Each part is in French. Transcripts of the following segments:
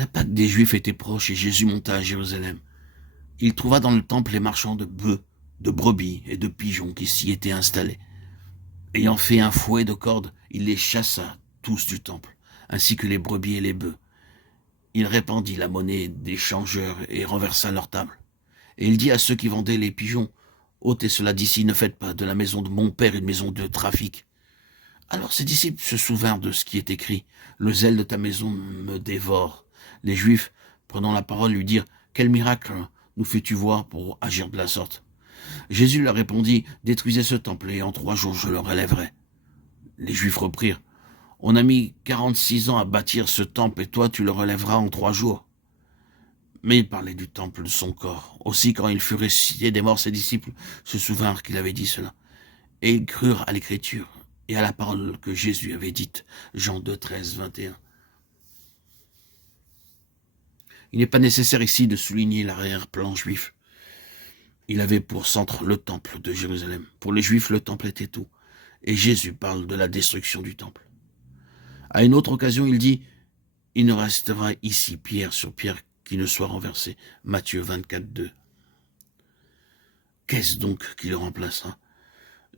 La Pâque des Juifs était proche et Jésus monta à Jérusalem. Il trouva dans le temple les marchands de bœufs, de brebis et de pigeons qui s'y étaient installés. Ayant fait un fouet de cordes, il les chassa tous du temple, ainsi que les brebis et les bœufs. Il répandit la monnaie des changeurs et renversa leur table. Et il dit à ceux qui vendaient les pigeons, « Ôtez cela d'ici, ne faites pas de la maison de mon père une maison de trafic. » Alors ses disciples se souvinrent de ce qui est écrit, « Le zèle de ta maison me dévore. » Les Juifs, prenant la parole, lui dirent, « Quel miracle nous fais-tu voir pour agir de la sorte ?» Jésus leur répondit, « Détruisez ce temple et en 3 jours je le relèverai. » Les Juifs reprirent, « On a mis 46 ans à bâtir ce temple et toi tu le relèveras en 3 jours. » Mais il parlait du temple de son corps. Aussi, quand il fut ressuscité des morts, ses disciples se souvinrent qu'il avait dit cela. Et ils crurent à l'écriture et à la parole que Jésus avait dite. Jean 2, 13, 21. Il n'est pas nécessaire ici de souligner l'arrière-plan juif. Il avait pour centre le temple de Jérusalem. Pour les Juifs, le temple était tout. Et Jésus parle de la destruction du temple. À une autre occasion, il dit, « Il ne restera ici pierre sur pierre qui ne soit renversé. » Matthieu 24, 2. Qu'est-ce donc qui le remplacera?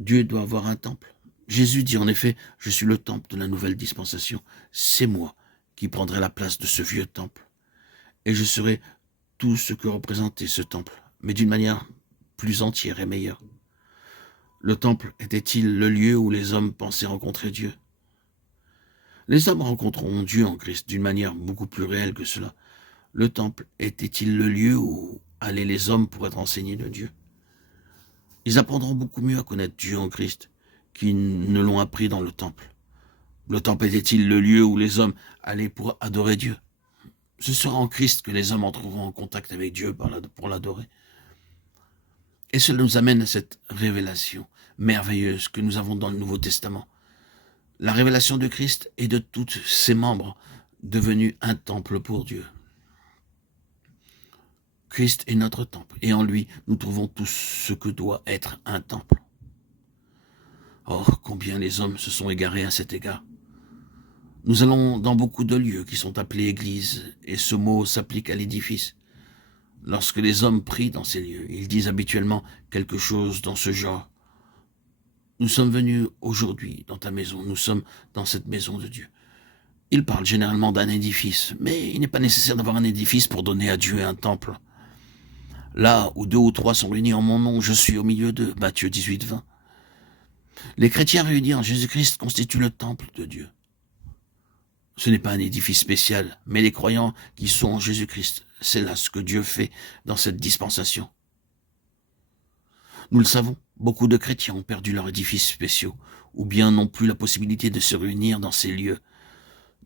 Dieu doit avoir un temple. Jésus dit en effet, « Je suis le temple de la nouvelle dispensation. C'est moi qui prendrai la place de ce vieux temple. Et je serai tout ce que représentait ce temple, mais d'une manière plus entière et meilleure. » Le temple était-il le lieu où les hommes pensaient rencontrer Dieu? Les hommes rencontreront Dieu en Christ d'une manière beaucoup plus réelle que cela. Le temple était-il le lieu où allaient les hommes pour être enseignés de Dieu? Ils apprendront beaucoup mieux à connaître Dieu en Christ qu'ils ne l'ont appris dans le temple. Le temple était-il le lieu où les hommes allaient pour adorer Dieu? Ce sera en Christ que les hommes entreront en contact avec Dieu pour l'adorer. Et cela nous amène à cette révélation merveilleuse que nous avons dans le Nouveau Testament. La révélation de Christ et de tous ses membres devenus un temple pour Dieu. Christ est notre temple, et en lui, nous trouvons tout ce que doit être un temple. Or, combien les hommes se sont égarés à cet égard. Nous allons dans beaucoup de lieux qui sont appelés églises, et ce mot s'applique à l'édifice. Lorsque les hommes prient dans ces lieux, ils disent habituellement quelque chose dans ce genre. Nous sommes venus aujourd'hui dans ta maison, nous sommes dans cette maison de Dieu. Ils parlent généralement d'un édifice, mais il n'est pas nécessaire d'avoir un édifice pour donner à Dieu un temple. Là où 2 ou 3 sont réunis en mon nom, je suis au milieu d'eux. Matthieu 18, 20. Les chrétiens réunis en Jésus-Christ constituent le temple de Dieu. Ce n'est pas un édifice spécial, mais les croyants qui sont en Jésus-Christ, c'est là ce que Dieu fait dans cette dispensation. Nous le savons, beaucoup de chrétiens ont perdu leurs édifices spéciaux, ou bien n'ont plus la possibilité de se réunir dans ces lieux.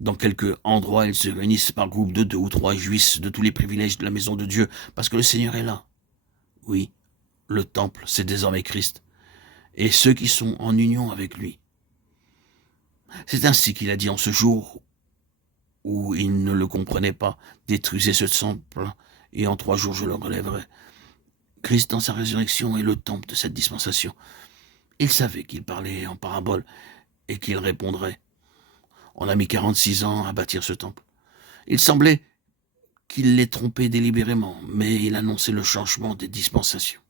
Dans quelques endroits, ils se réunissent par groupe de 2 ou 3, jouissent de tous les privilèges de la maison de Dieu, parce que le Seigneur est là. Oui, le temple, c'est désormais Christ, et ceux qui sont en union avec lui. C'est ainsi qu'il a dit en ce jour où ils ne le comprenaient pas, « Détruisez ce temple, et en 3 jours je le relèverai. » Christ, dans sa résurrection, est le temple de cette dispensation. Il savait qu'il parlait en parabole et qu'il répondrait. On a mis 46 ans à bâtir ce temple. Il semblait qu'il l'ait trompé délibérément, mais il annonçait le changement des dispensations.